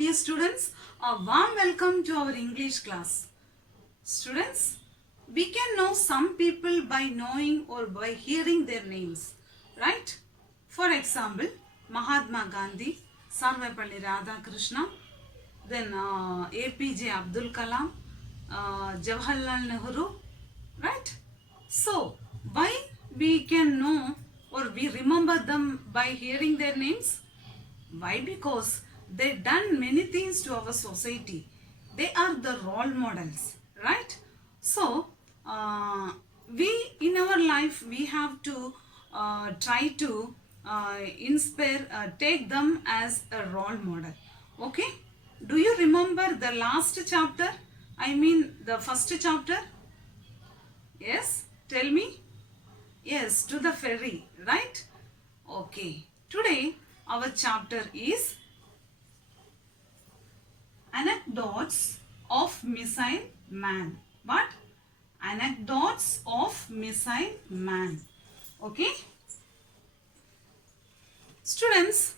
dear students, a warm welcome to our English class. Students, we can know some people by knowing or by hearing their names, right? For example, Mahatma Gandhi, Sarvepalli Radhakrishna, then APJ Abdul Kalam, Jawaharlal Nehru, right? So, why we can know or we remember them by hearing their names? Why? Because they done many things to our society. They are the role models, right? So, we in our life we have to try to inspire, take them as a role model. Okay? Do you remember the last chapter? I mean the first chapter? Yes? Tell me. Yes, to the ferry, right? Okay. Today our chapter is Anecdotes of Missile Man. What? Anecdotes of Missile Man. Okay. Students,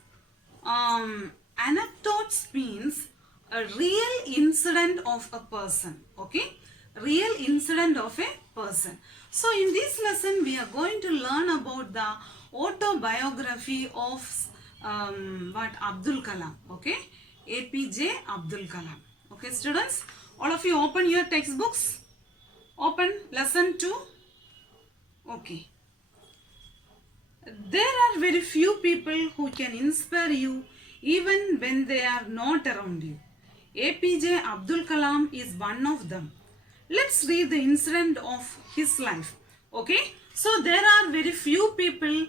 anecdotes means a real incident of a person. Okay. Real incident of a person. So in this lesson we are going to learn about the autobiography of Abdul Kalam. Okay. APJ Abdul Kalam. Okay students, all of you open your textbooks. Open lesson 2. Okay. There are very few people who can inspire you even when they are not around you. APJ Abdul Kalam is one of them. Let's read the incident of his life. Okay. So there are very few people,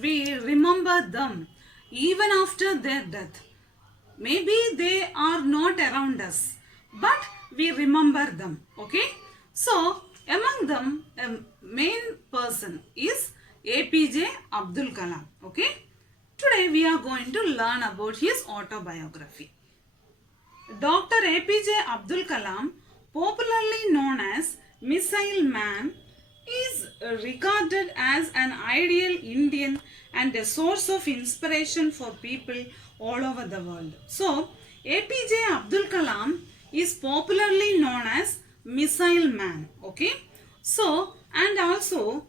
we remember them even after their death. Maybe they are not around us, but we remember them. Okay. So among them, a main person is APJ Abdul Kalam. Okay. Today we are going to learn about his autobiography. Dr. APJ Abdul Kalam, popularly known as Missile Man, is regarded as an ideal Indian and a source of inspiration for people all over the world. So, APJ Abdul Kalam is popularly known as Missile Man. Okay. So, and also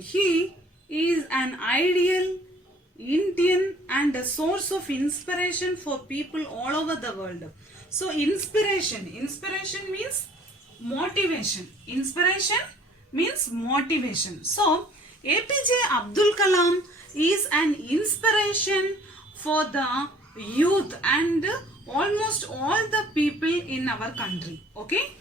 he is an ideal Indian and a source of inspiration for people all over the world. So inspiration means motivation. Inspiration means motivation. So APJ Abdul Kalam is an inspiration for the youth and almost all the people in our country. Okay.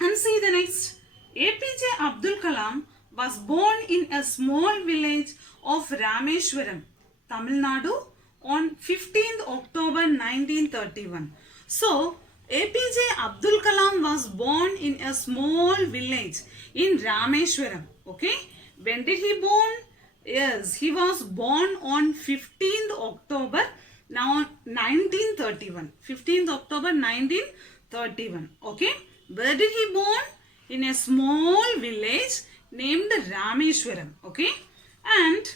And see the next. APJ Abdul Kalam was born in a small village of Rameshwaram, Tamil Nadu on 15th October 1931. So, APJ Abdul Kalam was born in a small village in Rameshwaram. Okay. When did he born? Yes, he was born on 15th October now 1931. 15th October 1931. Okay. Where did he born? In a small village named Rameshwaram. Okay. And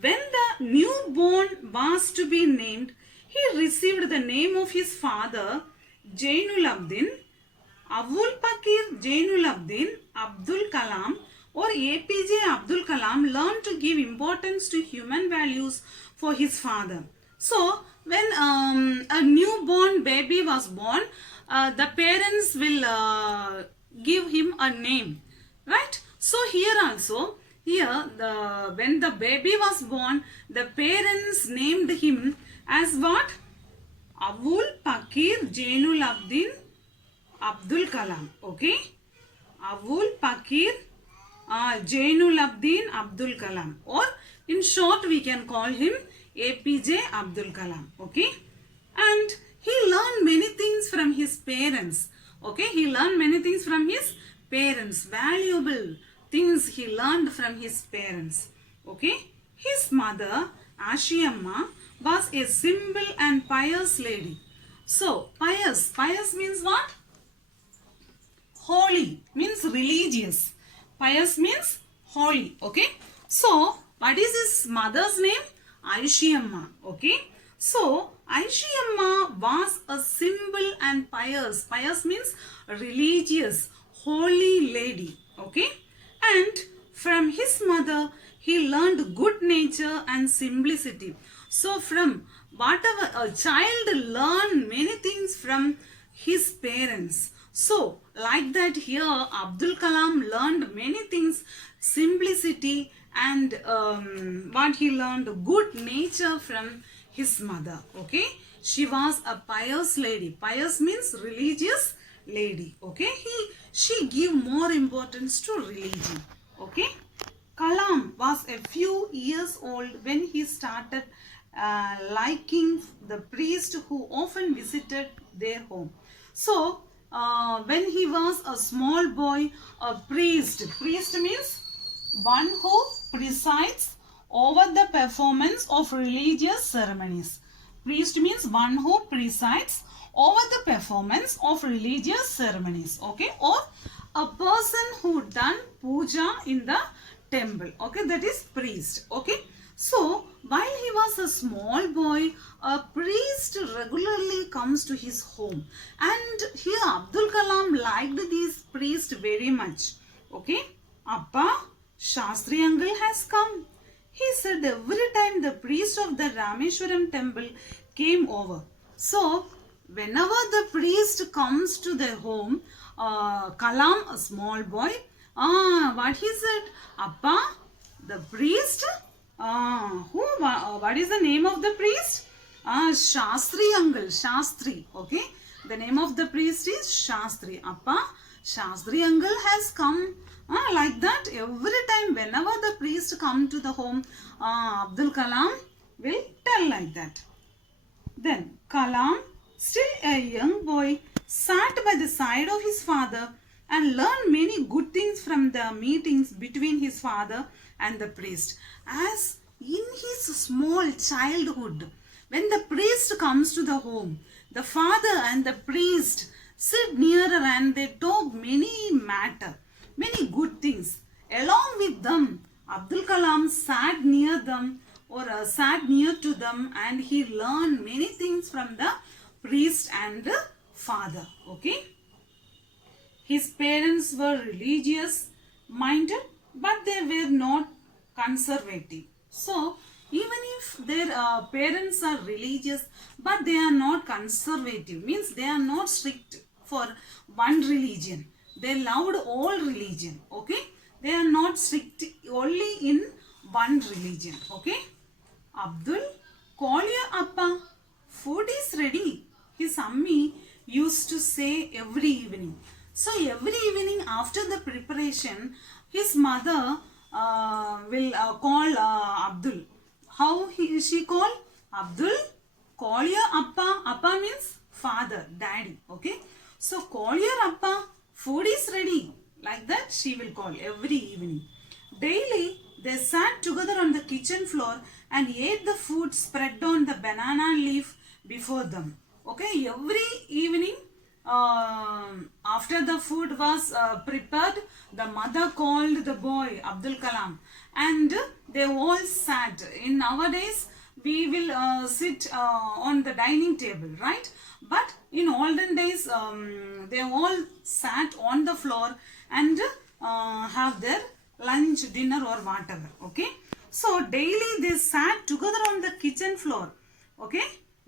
when the newborn was to be named, he received the name of his father, Jainul Abdin, Avul Pakir Jainul Abdin Abdul Kalam, or APJ Abdul Kalam learned to give importance to human values for his father. So, when a newborn baby was born, the parents will give him a name, right? So here also, when the baby was born, the parents named him as what? Avul Pakir Jainul Abdin Abdul Kalam. Okay. Avul Pakir Jainul Abdin Abdul Kalam, or in short we can call him APJ Abdul Kalam. Okay. And he learned many things from his parents. Okay. He learned many things from his parents. Valuable things he learned from his parents. Okay. His mother, Ashiamma, was a simple and pious lady. So, pious means what? Holy means religious. Pious means holy. Okay. So, what is his mother's name? Aishiamma. Okay. So, Aishiyamma was a simple and pious. Pious means religious, holy lady. Okay? And from his mother, he learned good nature and simplicity. So, from whatever a child learn many things from his parents. So, like that here, Abdul Kalam learned many things, simplicity and what he learned, good nature from his mother. Okay, she was a pious lady. Pious means religious lady. Okay, she give more importance to religion. Okay, Kalam was a few years old when he started liking the priest who often visited their home. So, when he was a small boy, a priest means one who presides over the performance of religious ceremonies. Priest means one who presides over the performance of religious ceremonies. Okay, or a person who done puja in the temple. Okay, that is priest. Okay, so while he was a small boy, a priest regularly comes to his home, and here Abdul Kalam liked this priest very much. Okay, Appa, Shastri uncle has come. He said every time the priest of the Rameshwaram temple came over. So, whenever the priest comes to their home, Kalam, a small boy, what he said, Appa, the priest, what is the name of the priest? Shastri uncle, Shastri, okay. The name of the priest is Shastri. Appa, Shastri uncle has come. Like that, every time whenever the priest come to the home, Abdul Kalam will tell like that. Then Kalam, still a young boy, sat by the side of his father and learned many good things from the meetings between his father and the priest. As in his small childhood, when the priest comes to the home, the father and the priest sit nearer and they talk many matter, many good things. Along with them, Abdul Kalam sat near them or sat near to them, and he learned many things from the priest and the father. Okay. His parents were religious minded, but they were not conservative. So, even if their parents are religious, but they are not conservative, means they are not strict for one religion. They loved all religion. Okay, they are not strict only in one religion. Okay, Abdul, call your appa. Food is ready. His ammi used to say every evening. So every evening after the preparation, his mother will call Abdul. How she call? Abdul, call your appa. Appa means father, daddy. Okay. So call your appa. Food is ready. Like that she will call every evening. Daily they sat together on the kitchen floor and ate the food spread on the banana leaf before them. Okay, every evening after the food was prepared, the mother called the boy Abdul Kalam and they all sat. In nowadays, we will sit on the dining table, right? But in olden days, they all sat on the floor and have their lunch, dinner or whatever. Okay. So daily they sat together on the kitchen floor. Okay.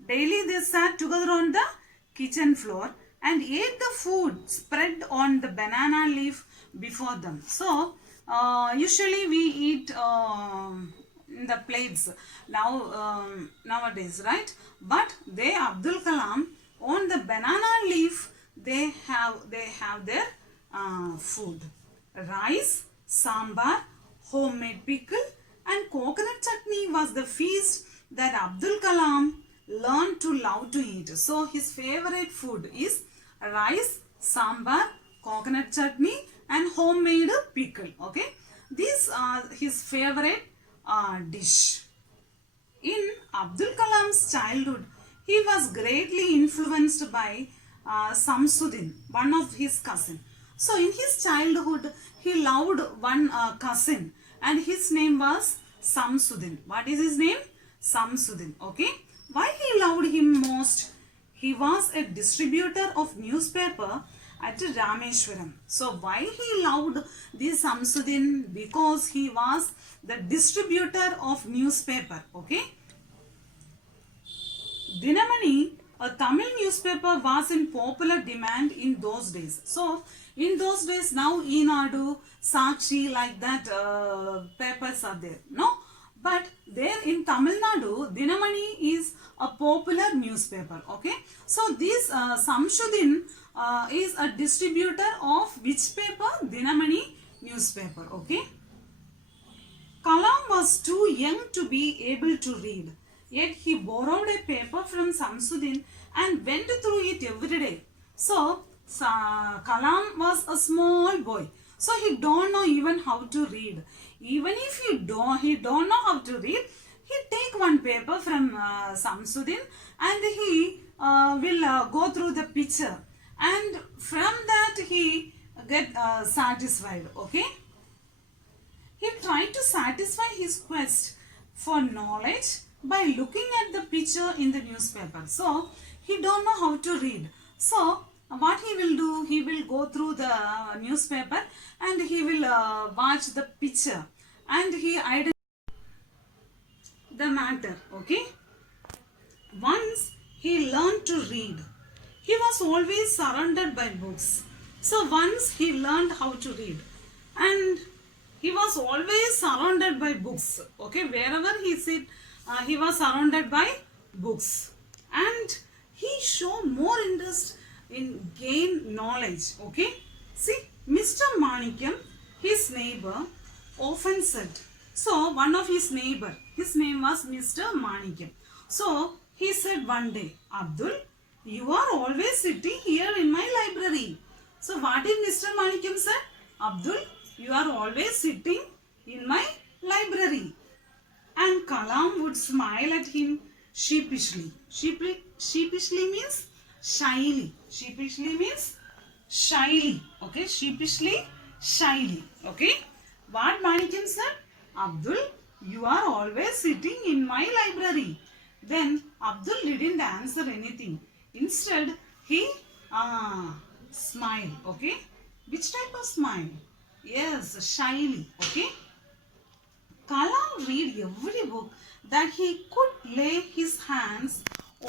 Daily they sat together on the kitchen floor and ate the food spread on the banana leaf before them. So usually we eat in the plates now nowadays, right? But they, Abdul Kalam, on the banana leaf they have their food. Rice, sambar, homemade pickle and coconut chutney was the feast that Abdul Kalam learned to love to eat. So his favorite food is rice, sambar, coconut chutney and homemade pickle. Okay, these are his favorite dish. In Abdul Kalam's childhood, he was greatly influenced by Samsuddin, one of his cousin. So in his childhood, he loved one cousin and his name was Samsuddin. What is his name? Samsuddin. Okay. Why he loved him most? He was a distributor of newspaper at Rameshwaram. So why he loved this Samsudin? Because he was the distributor of newspaper. Okay. Dinamani, a Tamil newspaper, was in popular demand in those days. So, in those days, now Enadu, Sakshi, like that papers are there. No? But there in Tamil Nadu, Dinamani is a popular newspaper. Okay? So, this Samsudin is a distributor of which paper? Dinamani newspaper. Okay? Kalam was too young to be able to read. Yet he borrowed a paper from Samsudin and went through it every day. So, Kalam was a small boy. So, he don't know even how to read. Even if he don't know how to read, he take one paper from Samsudin and he will go through the picture. And from that he get satisfied. Okay. He tried to satisfy his quest for knowledge by looking at the picture in the newspaper. So, he don't know how to read. So, what he will do, he will go through the newspaper and he will watch the picture and he identifies the matter. Okay. Once he learned to read. He was always surrounded by books. So, once he learned how to read and he was always surrounded by books. Okay, wherever he sit, he was surrounded by books, and he showed more interest in gain knowledge. Okay, see, Mr. Manikyam, his neighbor, often said. So one of his neighbor, his name was Mr. Manikyam. So he said one day, Abdul, you are always sitting here in my library. So what did Mr. Manikyam say? Abdul, you are always sitting in my library. And Kalam would smile at him sheepishly. Sheepishly means shyly. Sheepishly means shyly. Okay, sheepishly, shyly. Okay. What Manikyam said? Abdul, you are always sitting in my library. Then Abdul didn't answer anything. Instead, he smiled. Okay. Which type of smile? Yes, shyly. Okay. Kalam read every book that he could lay his hands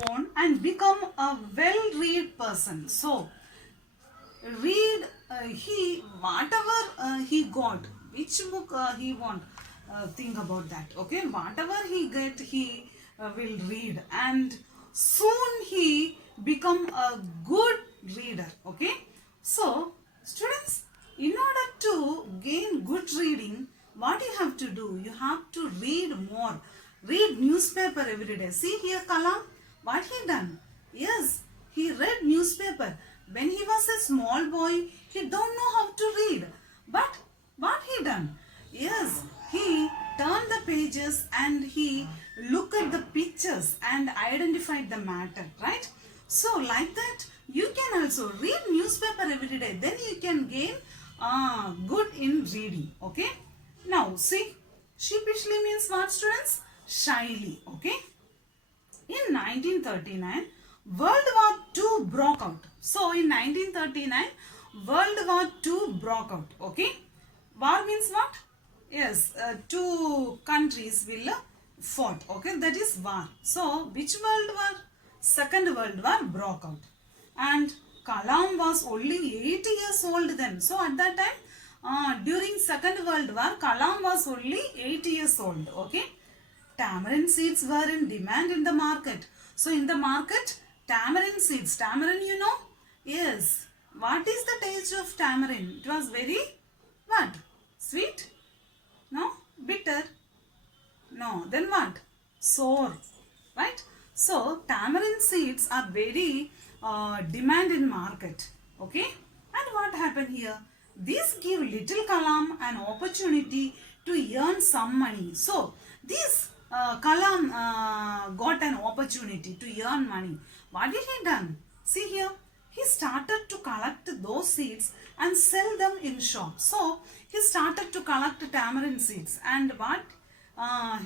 on and become a well-read person. So, read he whatever he got, which book he want, think about that. Okay, whatever he get, he will read, and soon he become a good reader. Okay, so students, in order to gain good reading, what you have to do? You have to read more. Read newspaper every day. See here Kalam, what he done? Yes, he read newspaper. When he was a small boy, he don't know how to read. But what he done? Yes, he turned the pages and he looked at the pictures and identified the matter, right? So like that, you can also read newspaper every day. Then you can gain good in reading. Okay. Now see, sheepishly means what, students? Shyly. Okay. In 1939, World War II broke out. So in 1939, World War II broke out. Okay. War means what? Yes, two countries will fought. Okay, that is war. So which World War? Second World War broke out. And Kalam was only 8 years old then. So at that time, during Second World War, Kalam was only 8 years old. Okay. Tamarind seeds were in demand in the market. So in the market, tamarind seeds. Tamarind, you know? Yes. What is the taste of tamarind? It was very, what? Sweet? No? Bitter? No. Then what? Sour. Right? So tamarind seeds are very demand in market. Okay? And what happened here? This give little Kalam an opportunity to earn some money. So this Kalam got an opportunity to earn money. What did he done? See here, he started to collect those seeds and sell them in shops. So he started to collect tamarind seeds, and what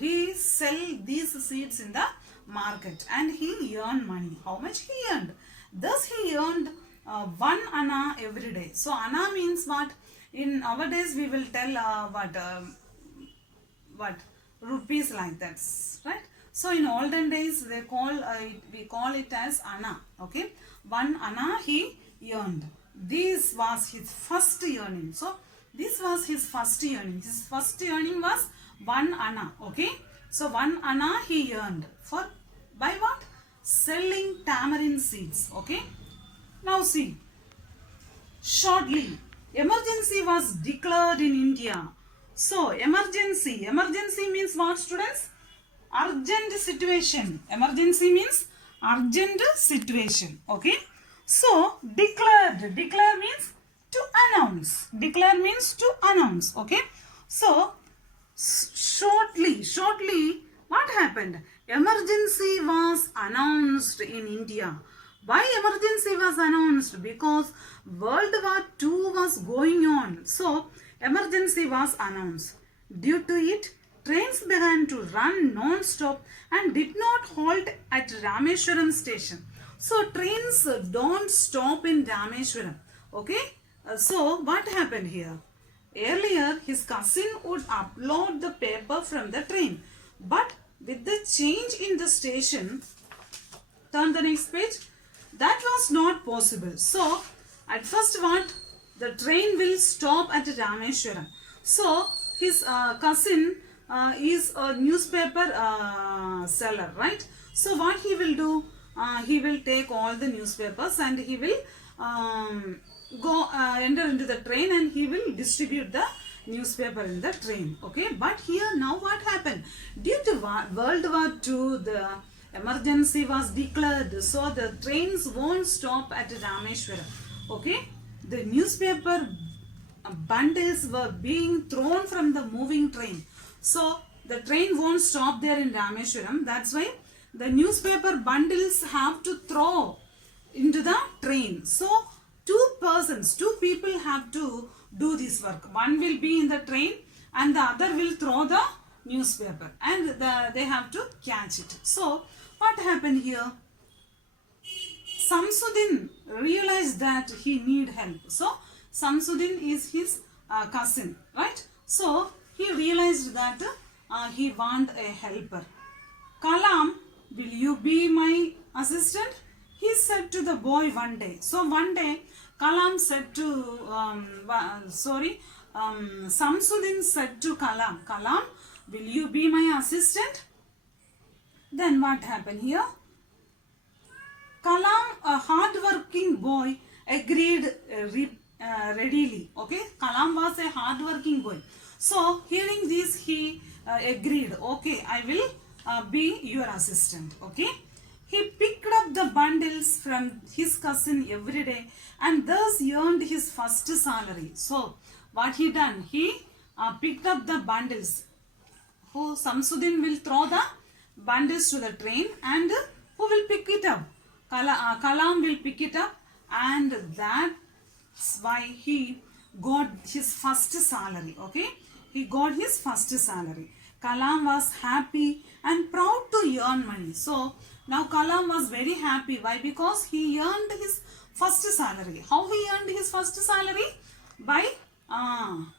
he sell these seeds in the market and he earned money. How much he earned? Thus he earned 1 anna every day. So anna means what? In nowadays we will tell what rupees like that, right? So in olden days they we call it as anna. Okay, 1 anna he earned. This was his first earning. So this was his first earning. His first earning was 1 anna. Okay, so 1 anna he earned for by what? Selling tamarind seeds. Okay, now see, shortly emergency was declared in India. So emergency means what, students? Urgent situation. Emergency means urgent situation. Okay, so declared means to announce. Declare means to announce. Okay, so shortly what happened? Emergency was announced in India. Why emergency was announced? Because World War II was going on. So emergency was announced. Due to it, trains began to run non-stop and did not halt at Rameshwaram station. So trains don't stop in Rameshwaram. Okay. So what happened here? Earlier, his cousin would upload the paper from the train. But with the change in the station, turn the next page, that was not possible. So, at first what? The train will stop at Rameshwaram. So, his cousin is a newspaper seller, right? So, what he will do? He will take all the newspapers and he will enter into the train and he will distribute the newspaper in the train. Okay, but here now what happened? Due to World War II, the emergency was declared, so the trains won't stop at Rameshwaram. Okay, the newspaper bundles were being thrown from the moving train, so the train won't stop there in Rameshwaram. That's why the newspaper bundles have to throw into the train. So two people have to do this work. One will be in the train and the other will throw the newspaper and they have to catch it. So what happened here? Samsudin realized that he need help. So Samsudin is his cousin, right? So he realized that he want a helper. Kalam, will you be my assistant? He said to the boy one day. So one day Kalam said to, Samsudin said to Kalam, Kalam, will you be my assistant? Then what happened here? Kalam, a hard-working boy, agreed readily. Okay, Kalam was a hard-working boy. So hearing this, he agreed. Okay, I will be your assistant. Okay. He picked up the bundles from his cousin every day and thus earned his first salary. So, what he done? He picked up the bundles. Who? Samsudin will throw the bundles to the train and who will pick it up? Kalam will pick it up and that's why he got his first salary. Okay? He got his first salary. Kalam was happy and proud to earn money. So, now Kalam was very happy. Why? Because he earned his first salary. How he earned his first salary? By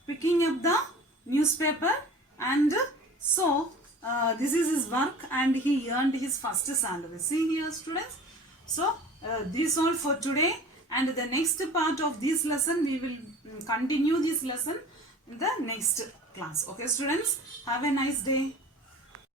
picking up the newspaper and so this is his work and he earned his first salary. See here, students. So this all for today, and the next part of this lesson we will continue this lesson in the next class. Okay, students, have a nice day.